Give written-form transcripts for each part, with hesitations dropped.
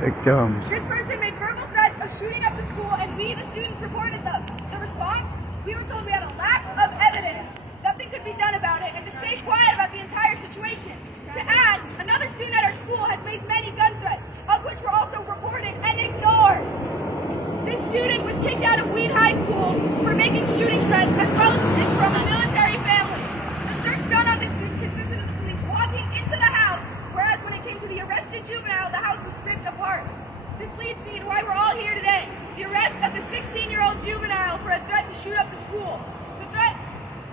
Victims. This person made verbal threats of shooting up the school, and we, the students, reported them. The response? We were told we had a lack of evidence. Nothing could be done about it, and to stay quiet about the entire situation. To add, another student at our school has made many gun threats, of which were also reported and ignored. This student was kicked out of Weed High School for making shooting threats, as well as is from a military family. The search found on this student consisted of the police walking into the house, whereas when it came to the arrested juvenile, the house was ripped apart. This leads me to why we're all here today: the arrest of the 16-year-old juvenile for a threat to shoot up the school.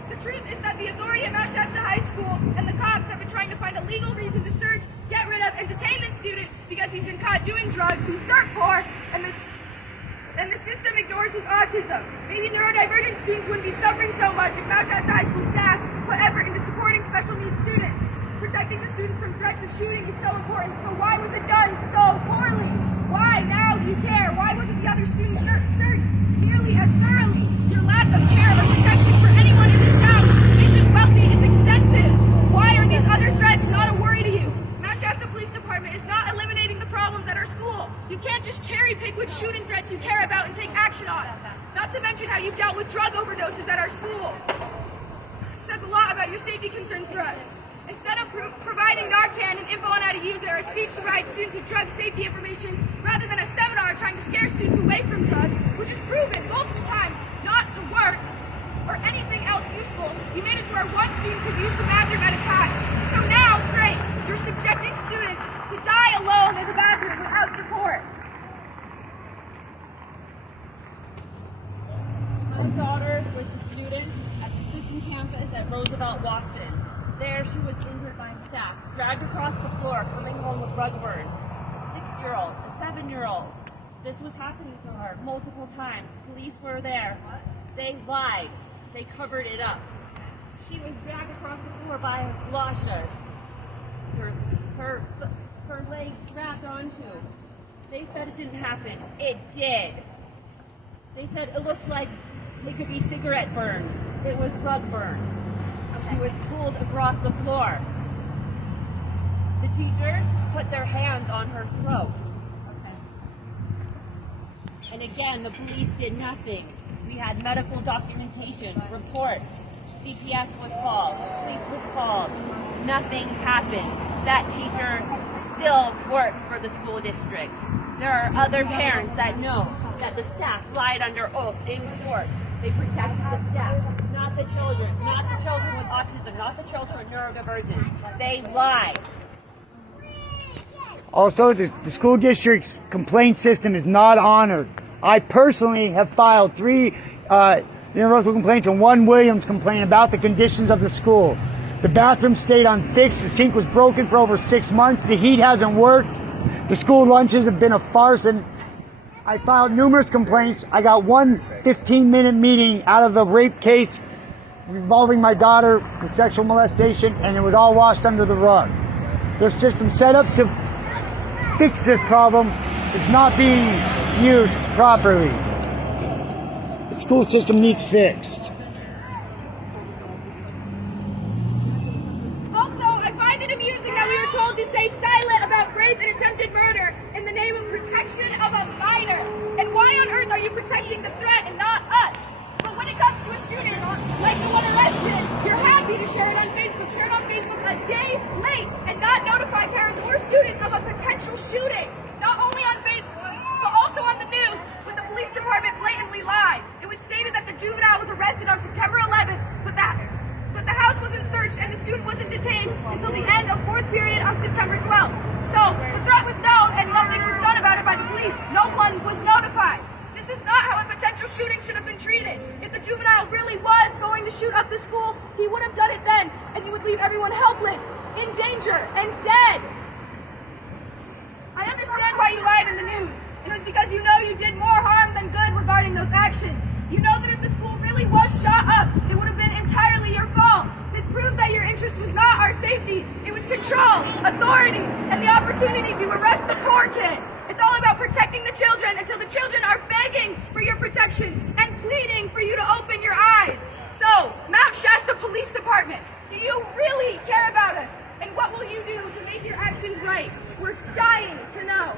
The truth is that the authority at Mount Shasta High School and the cops have been trying to find a legal reason to search, get rid of, and detain this student because he's been caught doing drugs, he's dirt poor, and the system ignores his autism. Maybe neurodivergent students wouldn't be suffering so much if Mount Shasta High School staff put effort into supporting special needs students. Protecting the students from threats of shooting is so important, so why was it done so poorly? Why now do you care? Why wasn't the other students searched nearly as thoroughly? Your lack of care or protection for anyone in this town isn't wealthy, is extensive. Why are these other threats not a worry to you? Mount Shasta Police Department is not eliminating the problems at our school. You can't just cherry pick which shooting threats you care about and take action on. Not to mention how you've dealt with drug overdoses at our school. It says a lot about your safety concerns for us. Instead of providing Narcan and info on how to use it, or a speech to provide students with drug safety information, rather than a seminar trying to scare students away from drugs, which is proven multiple times not to work, or anything else useful, you made it to our one student who's used the bathroom at a time. So now, great, you're subjecting students to die alone in the bathroom without support. My daughter was a student at the Sisson campus at Roosevelt Watson. There she was injured by staff, dragged across the floor, coming home with rug burns. A 6-year-old, a 7-year-old. This was happening to her multiple times. Police were there. They lied. They covered it up. She was dragged across the floor by galoshes. Her leg grabbed onto. They said it didn't happen. It did. They said it looks like it could be cigarette burns. It was rug burn. She was pulled across the floor. The teachers put their hands on her throat. And again, the police did nothing. We had medical documentation, reports. CPS was called, police was called. Nothing happened. That teacher still works for the school district. There are other parents that know that the staff lied under oath in court. They protected the staff, not the children with autism, not the children with neurodivergence. They lied. Also, the school district's complaint system is not honored. I personally have filed 3 universal complaints and 1 Williams complaint about the conditions of the school. The bathroom stayed unfixed. The sink was broken for over 6 months. The heat hasn't worked. The school lunches have been a farce, and I filed numerous complaints. I got 1 15-minute meeting out of the rape case involving my daughter for sexual molestation, and it was all washed under the rug. Their system set up to fix this problem is not being used properly. The school system needs fixed. Also, I find it amusing that we were told to stay silent about rape and attempted murder in the name of protection of a minor. And why on earth are you protecting the threat and not us? But when it comes to a student like the one arrested, you're happy to share it on Facebook. Share it on Facebook a day late and not notify parents or students of a potential shooting. Not only on Facebook, but also on the news, when the police department blatantly lied. It was stated that the juvenile was arrested on September 11th, but the house wasn't searched and the student wasn't detained until the end of 4th period on September 12th. So the threat was known and nothing was done about it by the police. No one was notified. This is not how a potential shooting should have been treated. If the juvenile really was going to shoot up the school, he would have done it then, and he would leave everyone helpless, in danger, and dead. I understand why you lied in the news. It was because you know you did more harm than good regarding those actions. You know that if the school really was shot up, it would have been entirely your fault. This proves that your interest was not our safety. It was control, authority, and the opportunity to arrest the poor kid. It's all about protecting the children until the children are begging for your protection and pleading for you to open your eyes. So, Mount Shasta Police Department, do you really care about us? And what will you do to make your actions right? We're dying to know.